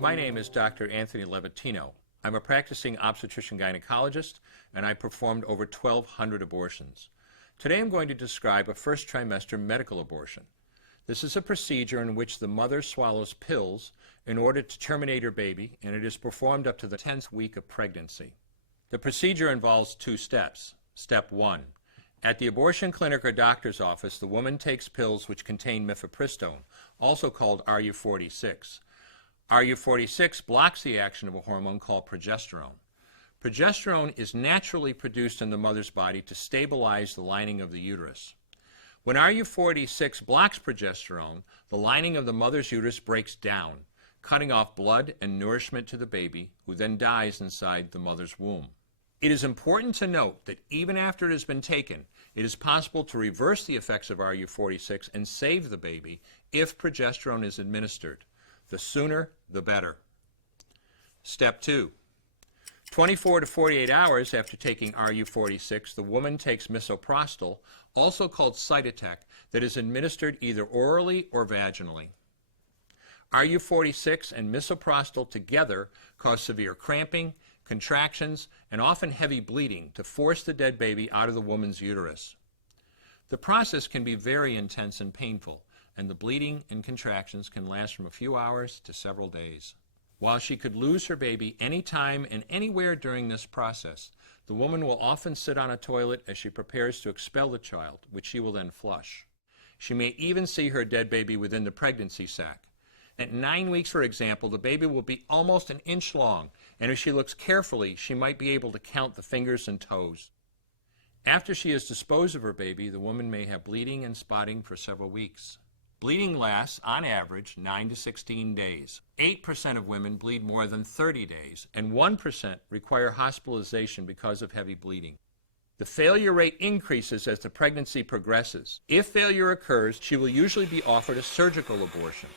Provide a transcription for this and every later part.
My name is Dr. Anthony Levatino. I'm a practicing obstetrician-gynecologist, and I performed over 1,200 abortions. Today I'm going to describe a first trimester medical abortion. This is a procedure in which the mother swallows pills in order to terminate her baby, and it is performed up to the 10th week of pregnancy. The procedure involves 2 steps. Step 1. At the abortion clinic or doctor's office, the woman takes pills which contain mifepristone, also called RU46. RU46 blocks the action of a hormone called progesterone. Progesterone is naturally produced in the mother's body to stabilize the lining of the uterus. When RU46 blocks progesterone, the lining of the mother's uterus breaks down, cutting off blood and nourishment to the baby, who then dies inside the mother's womb. It is important to note that even after it has been taken, it is possible to reverse the effects of RU46 and save the baby if progesterone is administered. The sooner, the better. Step 2. 24 to 48 hours after taking RU46, the woman takes misoprostol, also called Cytotec, that is administered either orally or vaginally. RU46 and misoprostol together cause severe cramping, contractions, and often heavy bleeding to force the dead baby out of the woman's uterus. The process can be very intense and painful, and the bleeding and contractions can last from a few hours to several days. While she could lose her baby anytime and anywhere during this process, the woman will often sit on a toilet as she prepares to expel the child, which she will then flush. She may even see her dead baby within the pregnancy sac. At 9 weeks, for example, the baby will be almost an inch long, and if she looks carefully, she might be able to count the fingers and toes. After she has disposed of her baby, the woman may have bleeding and spotting for several weeks. Bleeding lasts, on average, 9 to 16 days. 8% of women bleed more than 30 days, and 1% require hospitalization because of heavy bleeding. The failure rate increases as the pregnancy progresses. If failure occurs, she will usually be offered a surgical abortion.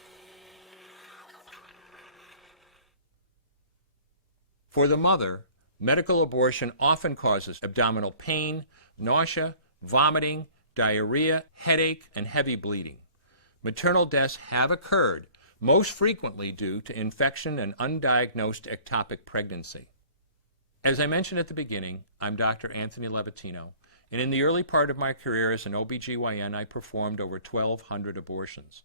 For the mother, medical abortion often causes abdominal pain, nausea, vomiting, diarrhea, headache, and heavy bleeding. Maternal deaths have occurred, most frequently due to infection and undiagnosed ectopic pregnancy. As I mentioned at the beginning, I'm Dr. Anthony Levatino, and in the early part of my career as an OBGYN, I performed over 1,200 abortions.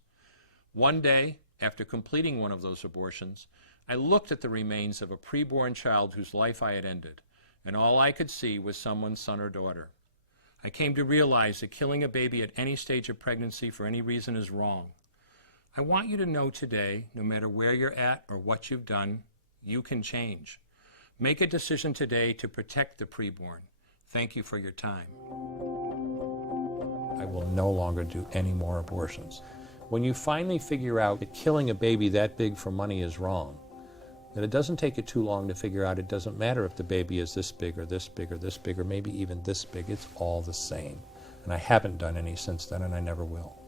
One day, after completing one of those abortions, I looked at the remains of a preborn child whose life I had ended, and all I could see was someone's son or daughter. I came to realize that killing a baby at any stage of pregnancy for any reason is wrong. I want you to know today, no matter where you're at or what you've done, you can change. Make a decision today to protect the preborn. Thank you for your time. I will no longer do any more abortions. When you finally figure out that killing a baby that big for money is wrong, that it doesn't take you too long to figure out it doesn't matter if the baby is this big or this big or this big or maybe even this big, it's all the same. And I haven't done any since then, and I never will.